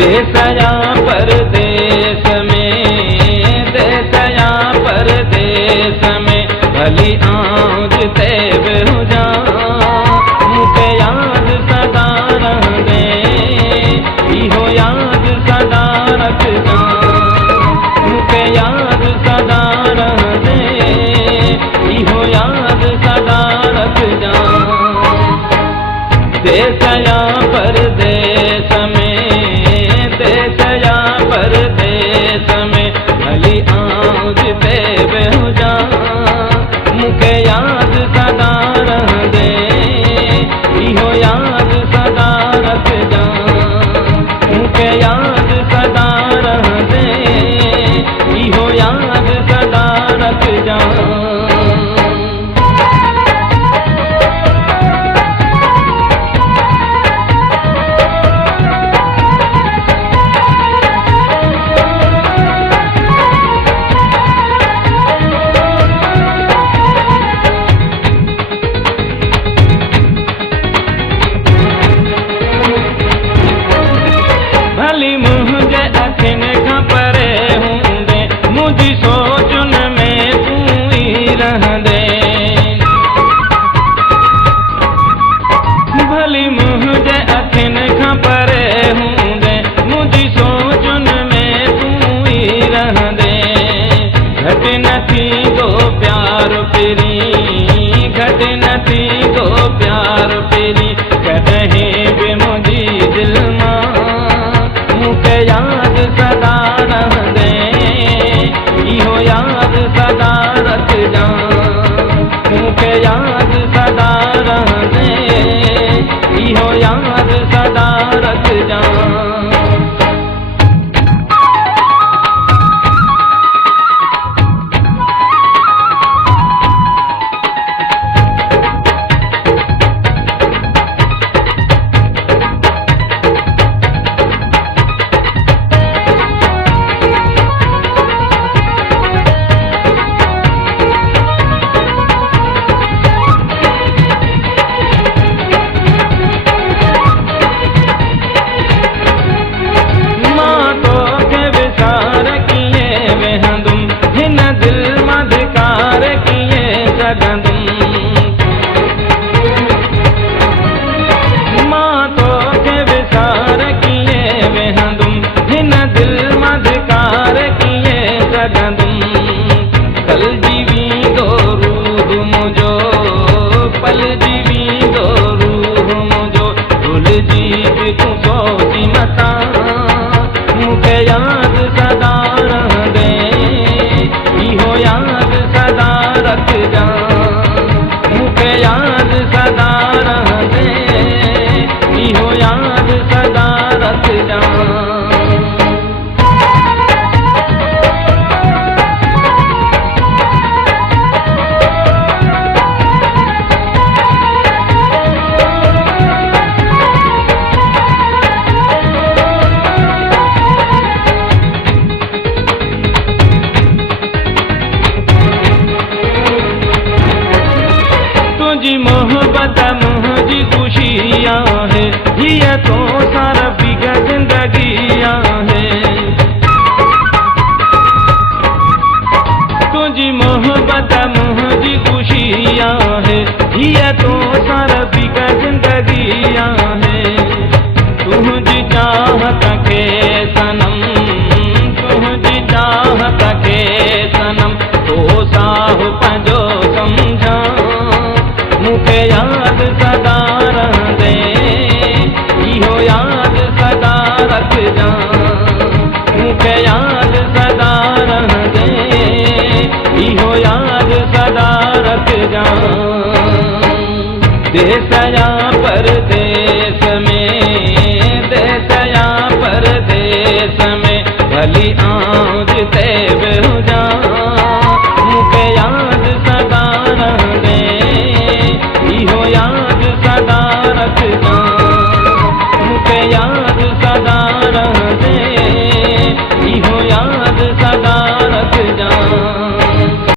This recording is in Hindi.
देसया परदेस में, देसया परदेस में भली आँच ते बेहु जा, मुके याद सदा रह दे, इहो याद सदा रख जा, मुके याद सदा रह दे, इहो याद सदा रख जा। देसया परदेस में, देसया परदेस में भली आँच ते बेहु जा, मुके याद सदा रह दे, इहो याद सदा रख जा, मुके याद सदा रह दे, इहो याद सदा रख जा। भली मुझे अखिन खां परे हूंदे, मुझी सोचुन में तू ही रह दे। भली मुझे अखिन खां परे हूंदे, मुझी सोचुन में तू ही रह दे। घट न थी दो प्यार फिरी, घट न थी दो प्यार फिरी, कहीं भी मुझी दिल मां, मुके याद सदा रह दे, इहो याद सदा रख जा, मुके याद सदा रह दे, इहो याद सदा रख जा। पल जीवी दो रूह मुझो, पल जीवी दो रूह मुझो, भूल जीव तू सोची मता, मुके याद सदा रह दे, इहो याद सदा रख जा, मुके याद सदा रह दे, इहो याद सदा रख जा। तुझी मोहब्बत मुझी खुशियाँ है, ये तो सारा बिगा जिंदगियाँ है। तुझी मोहब्बत मुझी खुशियाँ है, ये तो सारा बिगा जिंदगियाँ है। तुझी चाहत के सनम, तुझी चाहत के सनम, तो साहु पंजो समझा, मुके याद सदा रह दे, इहो याद सदा रख जा, मुके याद सदा रह दे, इहो याद सदा रख जा। देसया परदेस में, देसया परदेस में भली आँच ते बेहु जा, मुके याद सदा रह दे, इहो याद सदा रख जा, मुके याद सदा रह दे, इहो याद